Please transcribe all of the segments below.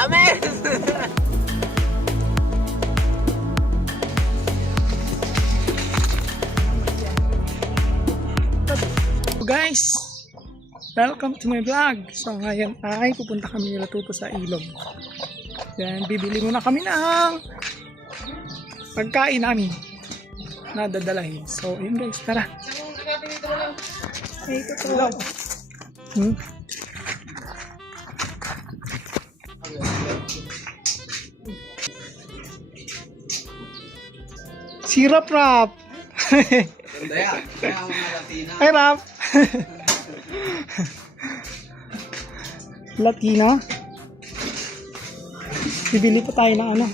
Tamis! Guys, welcome to my vlog. So ngayon ay pupunta kami nila Tuto sa ilog. Then bibili muna kami ng pagkain namin na dadalahin. So yun guys, tara. Ay, ito to. Sirap rap. Ay rap. Latina. Bibili pa tayo ng ano.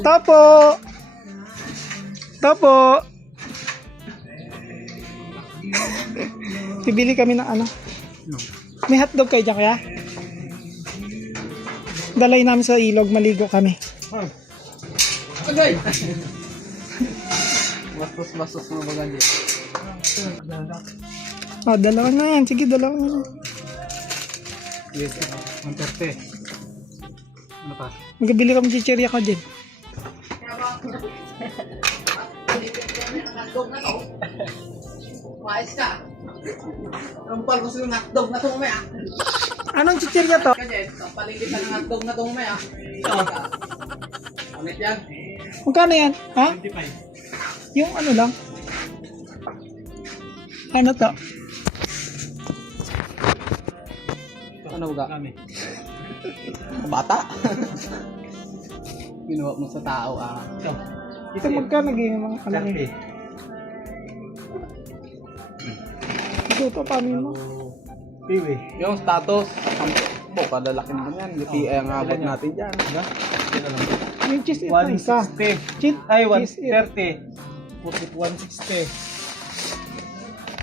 Tapo. Tapo. Bibili kami ng ano. May hotdog kayo dyan kaya? Dalay namin sa ilog, maligo kami. Agay! Bastos mo baga dyan. Ah, dalawa na yan. Sige, dalawa na yan. Yes, 130. Ano pa? Magabili kami chichirya ko dyan. Mais ka! Kampal ko sa hotdog na ito mamaya. Anong chichirya to? Kasi, kampalin kita ng hotdog na ito mamaya. Anit yan? Magkano yan? Ha? 25. Yung ano lang? Ano to? Ano ba? Kami. Bata? Ginawa mo sa tao Ito magkano ganyan mga kalaki? Ito paano mo? Piwi. Yung status, kada laki naman yan. Yung ang abot natin dyan. Yung cheese ito isa. 160. Cheese Ay, cheese it. 130. Put it 160.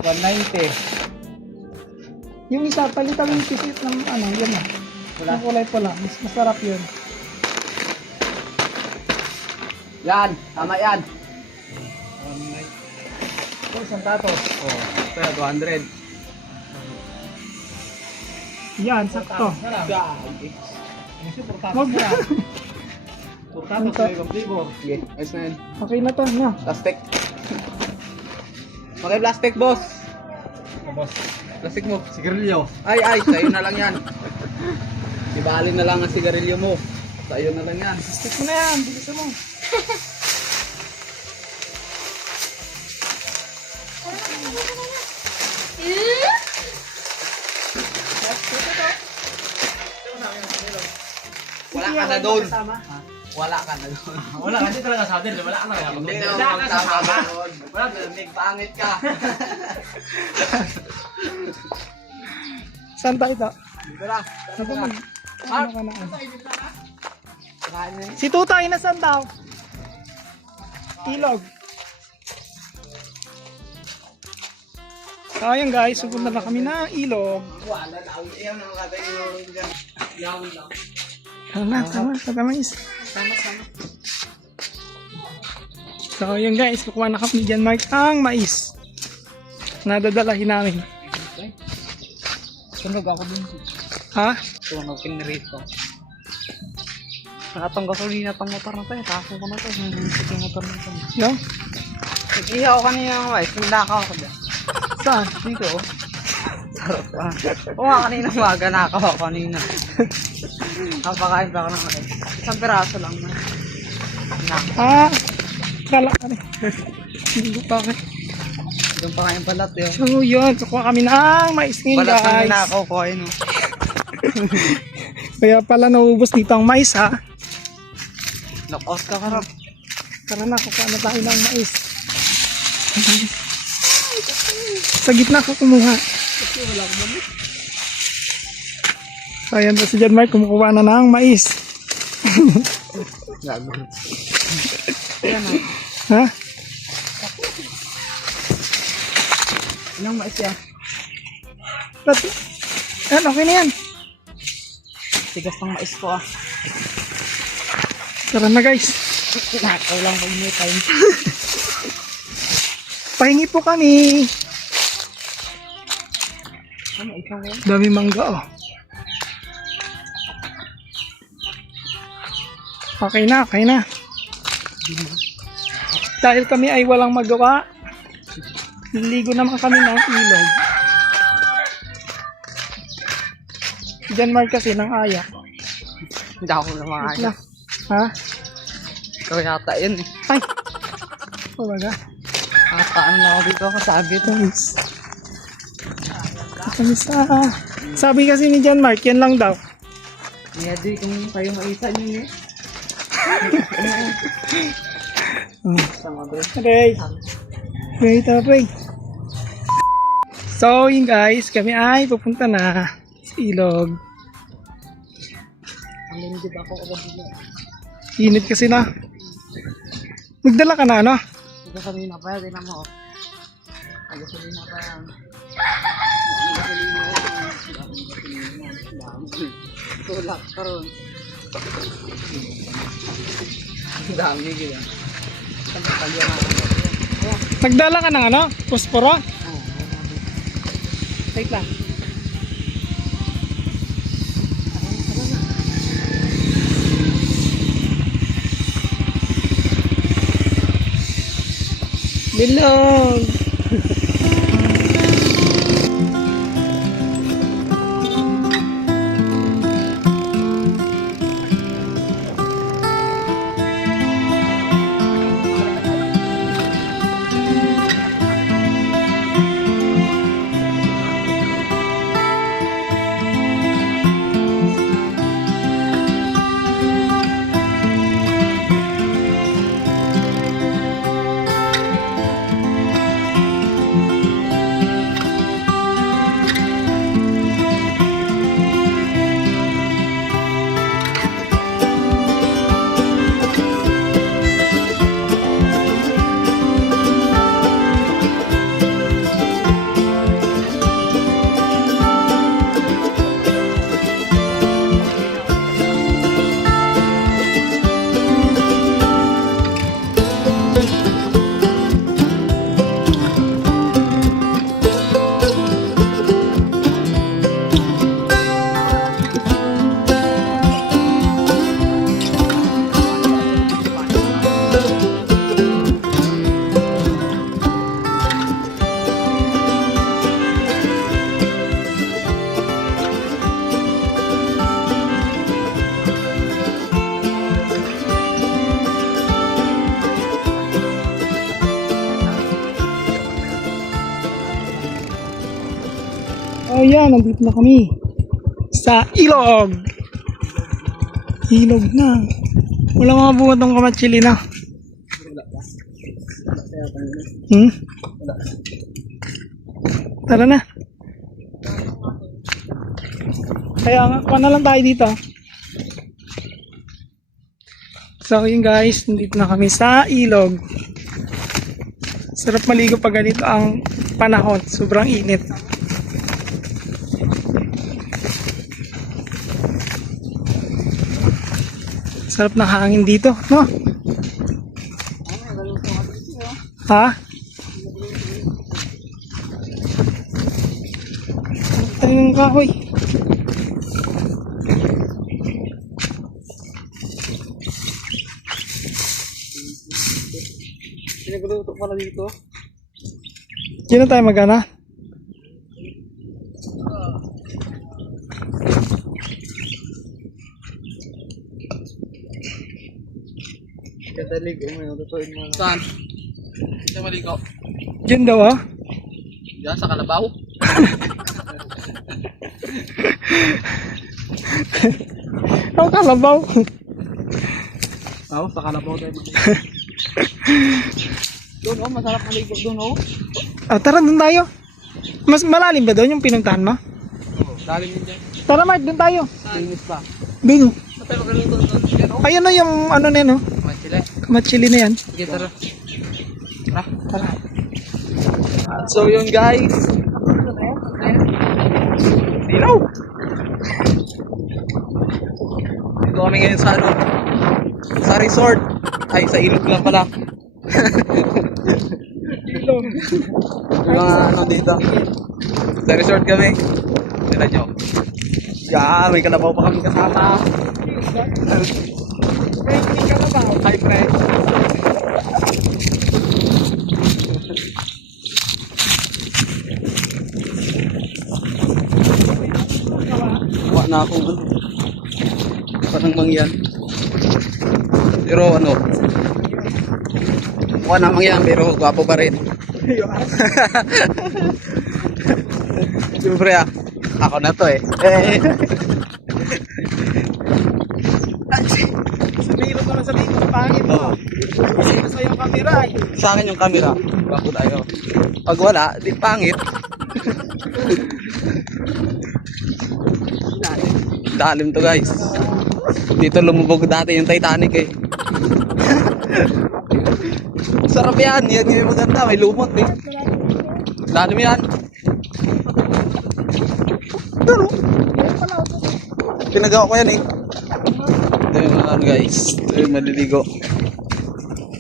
190. Yung isa, palitan yung cheese it ng ano, yan na. Yung kulay pula. Mas masarap yun. Yan, tama yan. Ito, isang tatos. Oh, ito, 200. Yan, sakto. Wag na. Portatos, may flavor. Sige, ayos na yun. Okay na to, no? Plastic. Okay, plastic, boss. Boss. Plastic mo. Sigarilyo. Ay, sa'yo na lang yan. Ibalin na lang ang sigarilyo mo. Sa'yo na lang yan. Stick mo na yan, bilisan mo. Wala ka na doon. Wala ka na doon. Wala kasi talaga sa atin, wala ka na. Hindi na magsama doon. Wala, may pangit ka. Saan tayo ito? Dito na. Ito mag... Ano ka na? Kain na yun. Si Tutay na saan daw? Ilog. So ayun guys, supunta na kami ng ilog. Wala na. Iyan ang katay yung dyan. Yaw lang. Tama is. So yun guys, kukuha na kami dyan Mark ang mais. Nadadalahin namin. Sunog ako dun. Ha? Sunog pinirito. Nakatong gasolina tong motor na to eh. Taso ko na to. Yung motor na to. No? Nag-ihaw kanina ng mais. Nandaka ako dyan. Saan? Dito oh. Sarap pa. Oo nga kanina umaga. Nakakaw ako kanina. Napakain pa ako ng mais. Isang piraso lang na. Ah, kala ka rin. Hindi ko pa kayo. Doon pa kayong balat yun. So yun, kukuha kami ng mais ngayon Balat na guys. ninakaw ko ayun oh. Kaya pala naubos dito ang mais ha. Knock-out ka karap. Tara na, kukuha na tayo ng mais. Sa gitna ko kumuha. So ayan pa si John Mark, kumukuha na ng mais. Gago. Ayan oh. Ha? Anong mais yan? Ba't? Yan, okay na yan. Tigas ng mais ko ah. Tara na guys. Nakaw lang pag may time. Pahingi po kami. Dami mangga oh. Okay na, okay na. Dahil kami ay walang magawa, liligo naman kami ng ilog. Diyan Mark kasi ng ayak. Hindi ako na mga Na. Ha? Ikaw yata yun eh. Ay! O baga? Paano na ako dito kasagit? Guys. Kami sa... Sabi kasi ni John Mark, yan lang daw. Hindi kung kayo maisa niyo eh. Sama bro. Okay. Wait up, wait. So, yun guys, kami ay pupunta na sa ilog. Hindi ba ako kababila? Init kasi na. Magdala ka na, ano? Ito kanina pa yan, tinan mo. Gasolina pa yan. Tulak ka ron. Ang dami gila. Nagdala ka ng ano? Posporo? Wait lang. Bilog! Oh yan, nandito na kami sa ilog. Ilog na. Wala mga bunga tong kamatsili na. Tara na. Kaya nga, kuha na lang tayo dito. So yun guys, nandito na kami sa ilog. Sarap maligo pag ganito ang panahon. Sobrang init. Sarap ng hangin dito, no? Ha? Tayo ng kahoy. Pinagluto pala dito. Diyan na tayo magana. Katalig, may lutuin mo. Saan? Sa maligo. Diyan daw ah. Diyan sa Kalabaw. Ang kalabaw. Oo, sa Kalabaw tayo. Doon oh, masarap maligo doon oh. Ah, tara doon tayo. Mas malalim ba doon yung pinuntahan mo? Oo, dalim yun dyan. Tara Mark, doon tayo. Linis pa. Doon oh. Sa tayo magluto doon. Yan oh. Ayan na yung ano na yun oh. Machile. Kamatsili na yan. Sige, tara. Tara. Tara. So yun guys. Hello. Dito kami ngayon sa ano? Sa resort. Ay, sa ilog lang pala. Yung mga ano dito. Sa resort kami. Tignan nyo. Yan, may kalabaw pa kami kasama. May kalabaw. Hi, friend. Kuha na akong ano. Parang mangyan. Pero ano, kuha na mangyan pero gwapo pa rin. Siyempre ako na to eh. Sabihin mo naman sabihin sa pangit mo. Kasi sa yung camera eh. Sa akin yung camera, gwapo tayo. Pag wala, di pangit. Dalim to guys. Dito lumubog dati yung Titanic eh. Sarap yan, yan yung maganda, may lumot eh. Dalim yan. Pero, pinagawa ko yan eh. Ito yung mga ano guys, ito yung maliligo.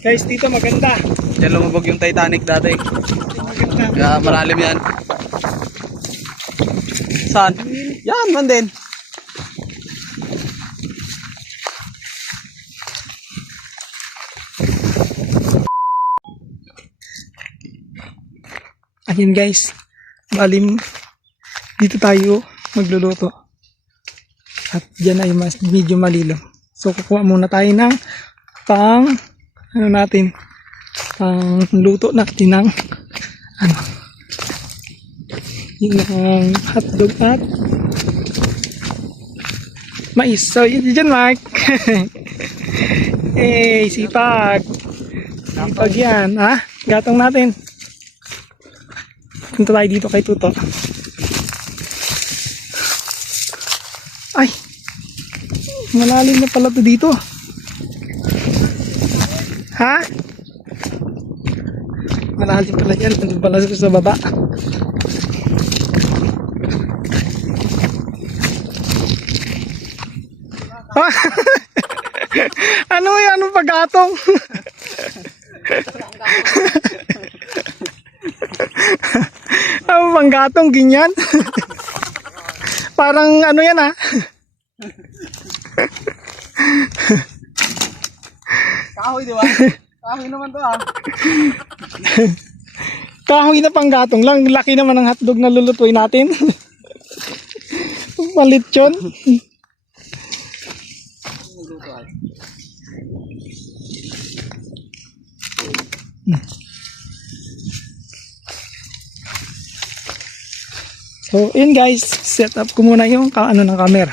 Guys, dito maganda. Yan lumubog yung Titanic dati. Maganda. Kaya malalim yan. Saan? Yan man din. Ayun guys, balim dito tayo magluluto. At dyan ay mas medyo malilo. So kukuha muna tayo ng pang ano natin, pang luto natin ng ano, yung hotdog at mais. So yun dyan Mark. Eh, sipag. Sipag yan, ha? Gatong natin. Punta tayo dito kay Tuto. Ay! Malalim na pala to dito. Ha? Malalim pala yan. Nandun pala sa baba. Ha? Ano yan? Anong paggatong? Ang panggatong ganyan. Parang ano yan ha. Kahoy di ba? Kahoy naman to ah. Kahoy na panggatong lang. Laki naman ng hotdog na lulutuin natin. Malit yun. So, yun guys, set up ko muna yung ano ng camera.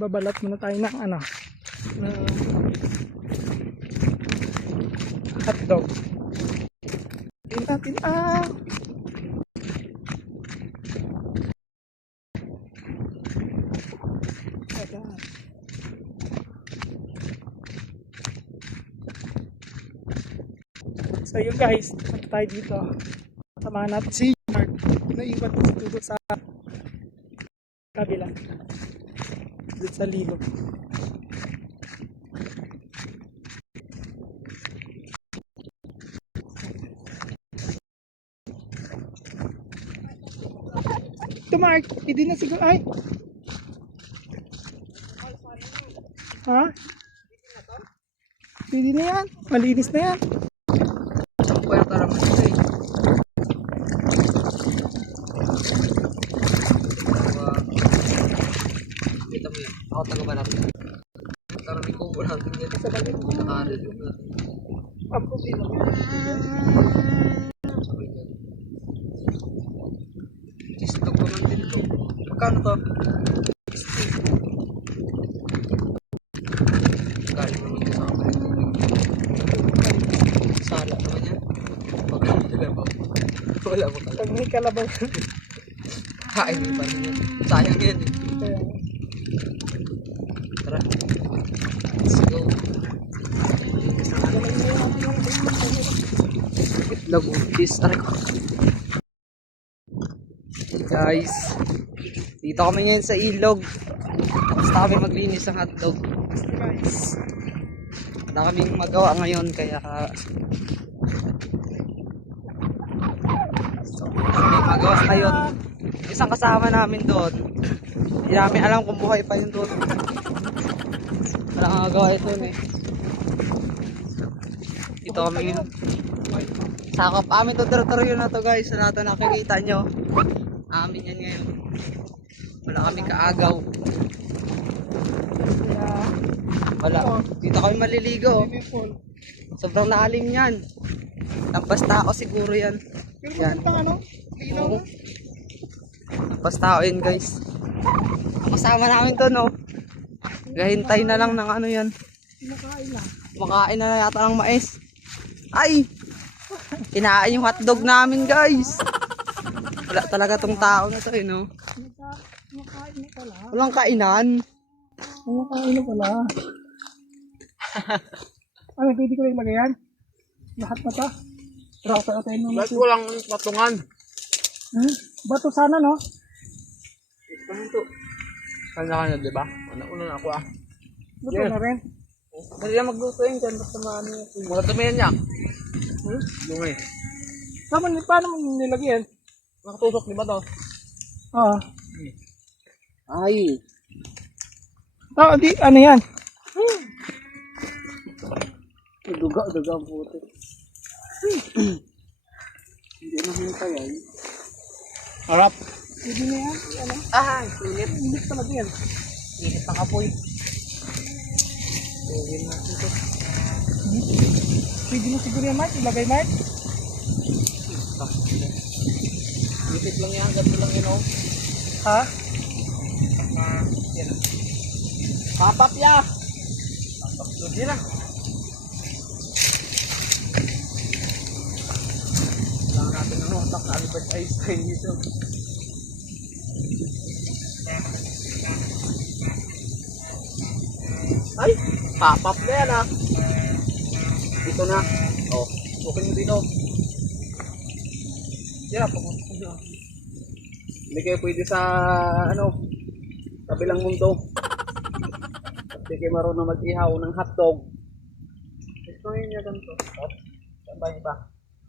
Babalat muna tayo ng ano, ng hotdog. Tingnan natin, so yun guys, punta tayo dito. Samahan natin si Mark. Naiwan ko si Tugo sa kabila. Dito sa lilo. Ito Mark, hindi na siguro. Ay! Ha? Hindi na yan. Malinis na yan. Kaya tarang ito eh. Kita mo yan. Ako taga ba natin? Tarang ikaw wala natin yan. Sa bagay ko. Sa kanan. Cheese dog naman din to. Magkano to? Galing naman ito sa akin. Sala naman yan. Wala mo kalabaw. Pag may kalabaw. Kain mo pa rin yan. Sayang yan eh. Tara. Let's go. Itlog cheese. Tara. Hey guys. Dito kami ngayon sa ilog. Basta kami maglinis ng hotdog. Wala kaming magawa ngayon kaya may magawa ngayon. Isang kasama namin doon. Hindi namin alam kung buhay pa yun doon. Wala kang magawa ito eh. Dito kami ngayon. Sakop amin to teritoryo na to guys. Sa lahat na nakikita nyo. Amin yan ngayon. Wala kami kaagaw. Wala. Dito kami maliligo. Sobrang lalim yan. Lampas tao siguro yan. Yan. Oo. Lampas tao yun guys. Ang kasama namin to no. Gahintay na lang ng ano yan. Makain na yata ng mais. Ay! Kinain yung hotdog namin guys. Wala talaga tong tao na to eh no. Walang kainan. Kumakain na pala. Ano, pwede ko na ilagay yan? Lahat na ta? Rata-ratain mo Bakit walang patungan? Bato sana, no? Ano to? Kanya-kanya, di ba? Una na ako ah. Bato na rin. Dali lang magluto yun dyan. Basta maano yun. Muna tumiyan niya. Dumi. Paano mo nilagyan? Nakatusok, di ba to? Oo. Ay. Di, ano yan? Duga ang puti. Hindi na hintay ay. Harap. Pwede na yan? Ano? Ah, init. Init talaga yan. Init ang kapoy. Tuwin natin to. Pwede mo siguro yan, Mark? Ilagay, Mark? Init lang yan. Gabi lang yun oh. Ha? Yan. Papap ya! Papap doon na. Kailangan natin ano, atak na Albert Einstein dito. Ay! Papap na yan ah! Dito na. Oh, okay nyo dito. Yeah, papunta na. Hindi kayo pwede sa ano, kabilang mundo. Hindi kayo marunong mag-ihaw ng hotdog. Gusto nyo niya ganito. Oh, saan ba iba?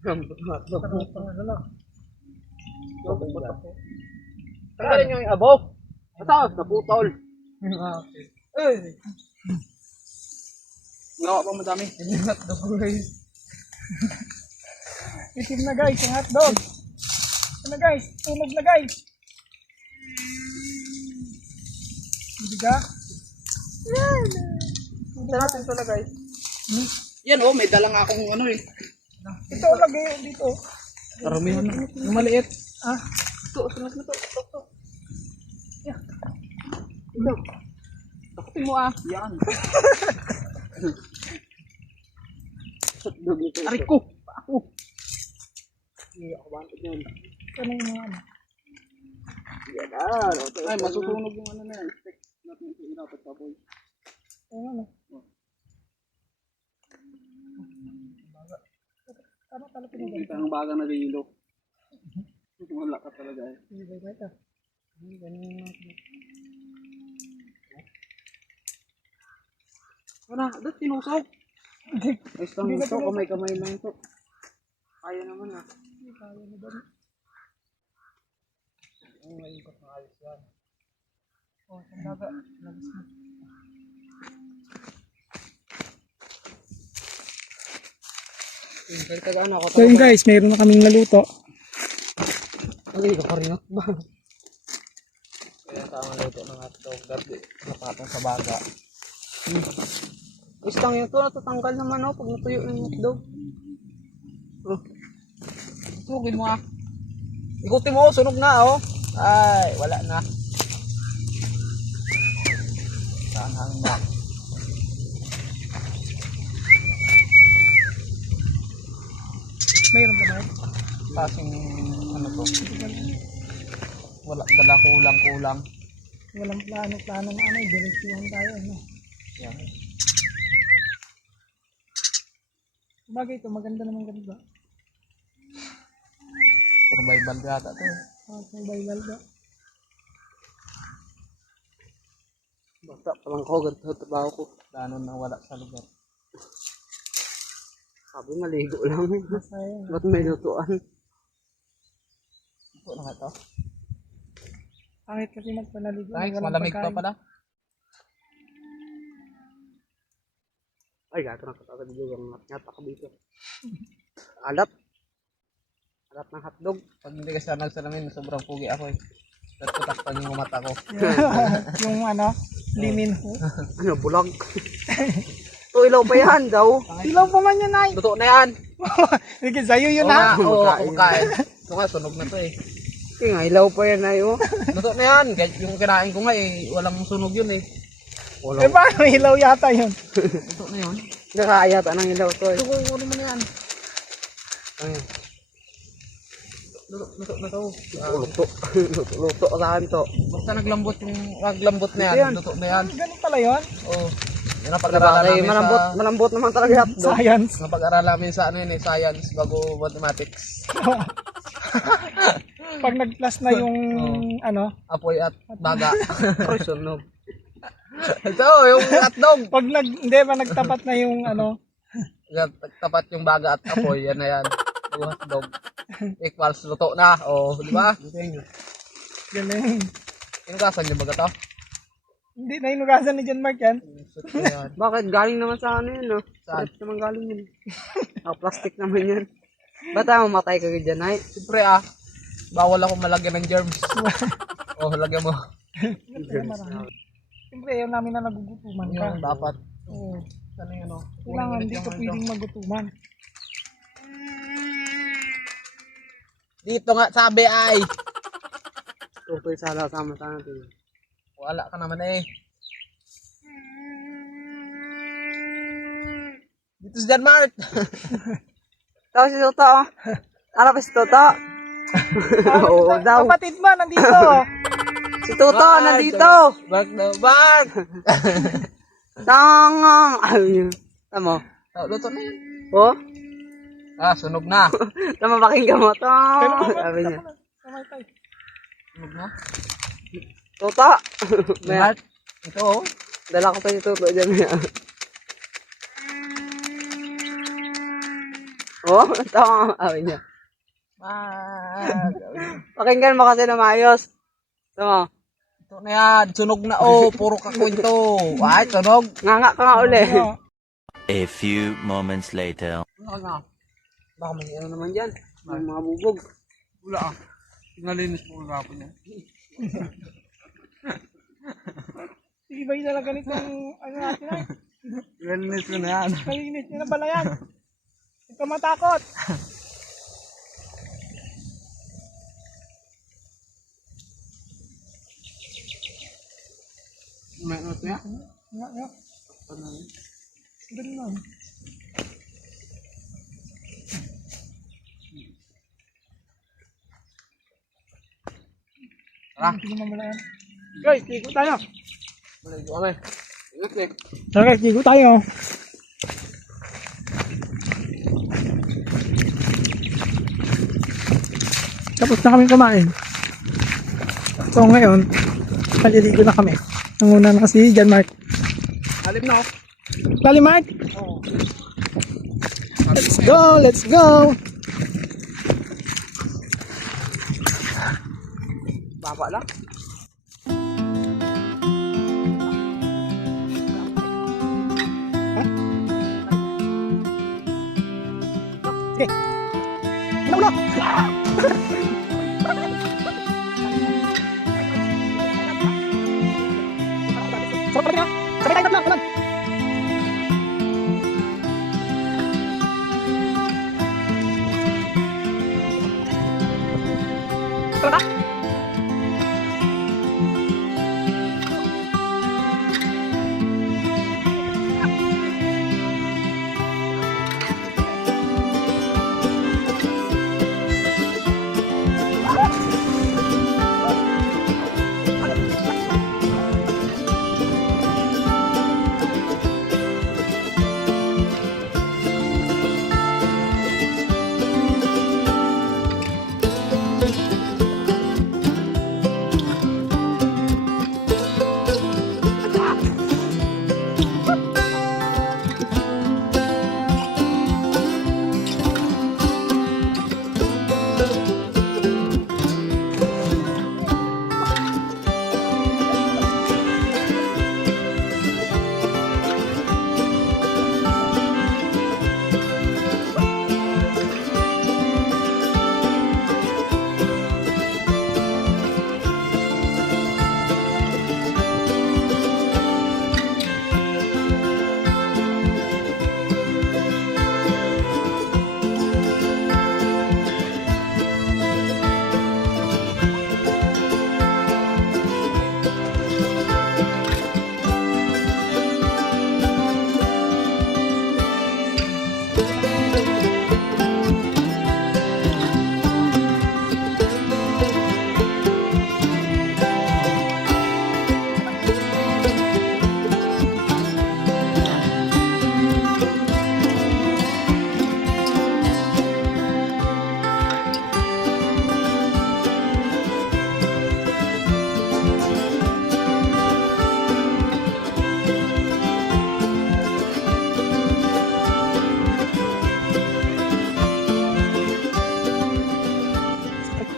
Hotdog. Tanggalin nyo yung abo. Mataas, naputol. Eh! Ngawa pa madami. Hotdog guys. Itim na guys, ang hotdog. Ito na guys, tunog na guys. Hindi ka? Ito natin ito na guys. Yan oh, may dalang akong ano eh. Ito, lagay dito. Karamihan na. Yung maliit. Ah, Ito, sunod na to. Ito. Yeah. Ito. Takutin mo ah. Yan. Aray ko! Ako! Hindi ako bantod yun. ito na yung mga ano. Yan ah. Ay, masusunog yung ano na yan. Stick natin ito inapat pa boy. Yung ano. Tama pala pinagay. Ito ang baga na lilo. Wala ka talaga eh. Hindi ba ito? Wala, dapat tinusaw. Ayos lang ito, kamay-kamay lang ito. Kaya naman ah. Kaya na ba? Ang maikot na ayos yan. Oh, sandaga. Labas mo. So yun guys, mayroon na kaming naluto. Ay, kakarinot ba? Kaya tama luto ng hotdog. Gabi, napatong sa baga. Istang yun to, natatanggal naman oh, pag natuyo yung hotdog. Oh. Sunugin mo ah. Ikutin mo, sunog na oh. Ay, wala na. Saan hangin na? Mayroon ba na? Kasing ano to? Wala, dala kulang-kulang. Walang plano na ano, direksyon tayo. Ano? Yan. Bagay ito, maganda naman ganito. Survival yata to. Survival ba? Basta palang ko, ganito trabaho ko. Plano na wala sa lugar. Sabi maligo lang. Masaya. Ba't may lutuan? Ito na nga to. Kahit kasi magpanaligo. Thanks, walang malamig pa pagkain. pala. Ay, gato na katagad dito. Ngata ka dito. Alat. Alat ng hotdog. Pag hindi ka siya nagsalamin, sobrang pugi ako eh. Takpan yung mata ko. Yung ano, limin ho. Ano, bulag. To, ilaw pa yan daw. Ilaw pa man yan ay. Luto na yan! Sige, sa'yo yun Oo ha. nga, oo, Kumakain. kumakain. Ito nga, sunog na to eh. Kaya nga, ilaw pa yan ay oh. Luto na yan! Kahit yung kinain ko nga eh, walang sunog yun eh. Eh paano ilaw yata yun? Luto na yun. Nakakayata ng ilaw to eh. Ito ko, ano man yan? Ayun. Luto na to. Luto. Luto sa akin to. Basta naglambot na yan, Ito yan. luto na yan. Ganun pala yun? Oo. Yan ang pag-aralan Sabagay, namin malambot, sa... malambot naman talaga yung hotdog. Science. Ang pag-aralan namin sa ano yun eh, science bago mathematics. Pag nag-plus na yung ano, Apoy at baga. Ay, sunog. Ito, yung hotdog. pag hindi ba nagtapat na yung ano, Tapat yung baga at apoy, yan na yan. Yung hotdog. Equals luto na. O, di ba? galing. Inugasan niyo baga to? Hindi na inugasan ni John Mark yan. Suto yan. Bakit? Galing naman sa ano yun, no? Saan? Bakit naman galing yun? Plastic naman yan. Ba't tayo mamatay ka dyan, ay? Siyempre bawal ako malagyan ng germs. O, lagyan mo. Siyempre, ayaw namin na nagugutuman ka. Yung dapat. Oo. Ano yun o? Kailangan hindi ka pwedeng magutuman. Dito nga sabi ay. Tutoy sala sama sa natin. Wala ka naman eh. Dito si John Mark. Tapos si Toto, oh. Ano pa si Toto? Oo daw. Kapatid mo, nandito. Si Toto, nandito. Bark na bark. Tangang. Ayaw niya. Tama. Luto na yan. Oh? Sunog na. Tama, pakinggan mo. Tang. Sabi niya. Kamay tayo. Sunog na. Toto. Mark. Ito oh. Dala ko pa si Toto dyan. Oh, tama. Sabi niya. Mark. Pakinggan mo kasi na maayos. Tama. Ito na yan. Sunog na oh. Puro kakwento. Ay, sunog. Nganga ka nga uli. A few moments later. Ano na? Baka may ano naman dyan. May mga bubog. Wala Nalinis mo ang rapon niya. Iba yung talaga nitong ano natin ay. Nalinis ko na yan. Kalinis nyo na pala yan. Ito matakot. May ano niya? Nga. Ganun lang. Tara. Tingnan mo lang yan. Guys, ikot tayo. Maligo kami. Ingat eh. Tara, kigo tayo. Tapos na kami kumain. So ngayon, maliligo na kami. Nanguna na si John Mark. Alim na oh. Dali Mark! Let's go! Let's go! Baba lang. Sige. Ulo, ulo! Sarap pa rin ha? Sabay tayo tatlo, ulan!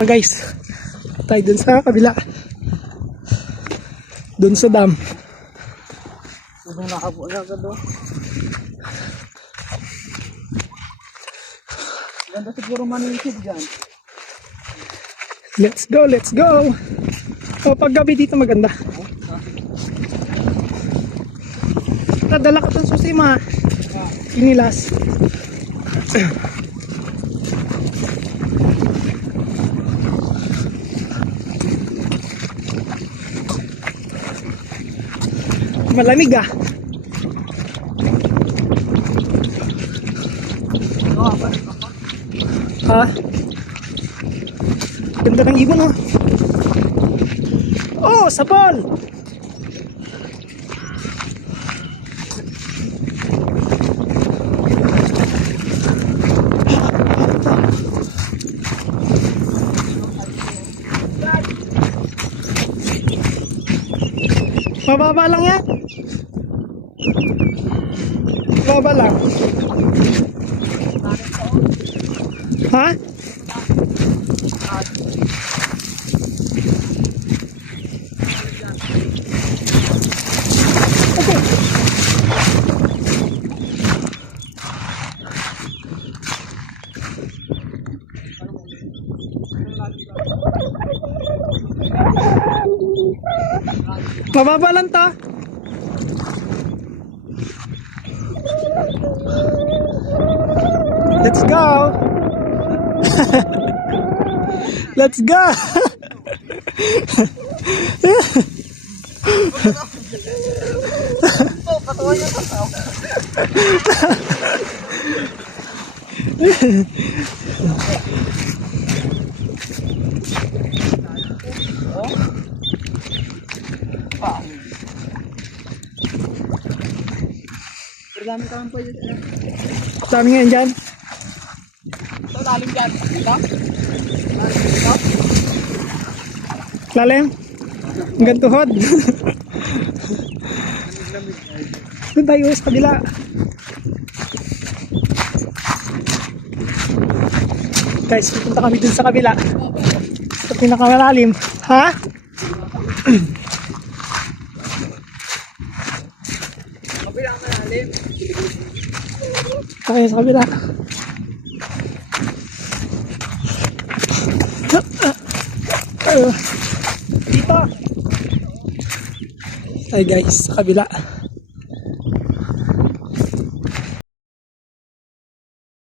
guys. Tayo dun sa kabila. Dun sa dam. Sobrang nakabuo na agad oh. Ganda siguro manisid dyan. Let's go, let's go. O, pag gabi dito maganda. Nadala ko itong susi ma. Inilas. Malamig ah. Ha? Ganda ng ibon oh. Oh, sapol! Mababa lang yan. Mababa lang. Ha? Mababa lang to. Let's go. Let's go. Dami ka pa yun. Dami nga yan dyan. Ito, lalim dyan. Dito? Lalim. Hanggang tuhod. Doon tayo sa kabila. Guys, pupunta kami dun sa kabila. Sa pinakamalalim. Ha? Kabilang malalim. Tayo sa kabila. Dito. Ay guys, sa kabila.